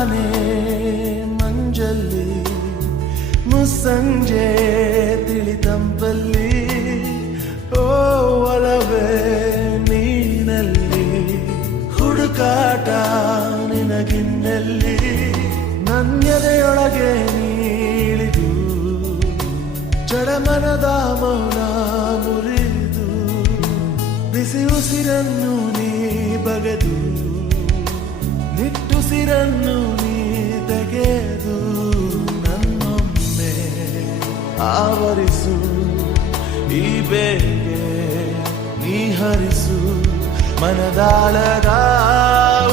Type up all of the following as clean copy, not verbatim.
ತಾನೇ ಮಂಜಲ್ಲಿ ಮುಸ್ಸಂಜೆ ತಿಳಿತಂಪಲ್ಲಿ ಓ ಒಲವೇ ನೀನಲ್ಲಿ ಹುಡುಕಾಟ ನಿನಗಿನ್ನಲ್ಲಿ ನನ್ಯದೆಯೊಳಗೆ ನೀಳಿದು ಜಡಮನದ ಮೌನ ಮುರಿದು ಬಿಸಿ ಉಸಿರನ್ನು ನೀ ಬಗೆದು ನಿಟ್ಟುಸಿರನ್ನು ನೀ ತೆಗೆದು ನನ್ನೊಮ್ಮೆ ಆವರಿಸು ಈ ಬೇಗೆ ನೀ ಹರಿಸು ಮನದಾಳದ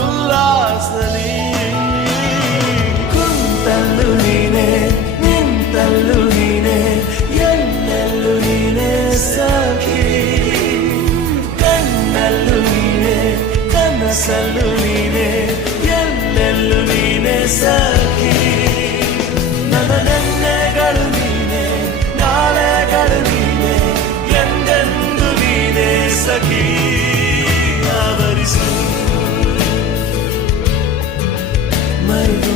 ಉಲ್ಲಾಸಲಿ ಕುಂತಲ್ಲು ನೀನೆ ನಿಂತಲ್ಲು ನೀನೆ ಎಲ್ಲೆಲ್ಲೂ ನೀನೆ ಸಖಿ ಕಣ್ಣಲ್ಲೂ ನೀನೆ ಕನಸಲ್ಲೂ ನೀನೆ ಎಲ್ಲೆಲ್ಲೂ ನೀನೆ ಸಖಿ ನನ್ನ ನೆನ್ನೆಗಳು ನೀನೆ ನಾಳೆಗಳು ನೀನೆ ಎಂದೆಂದು ನೀನೆ ಸಖಿ ಆವರಿಸು ಮೈದು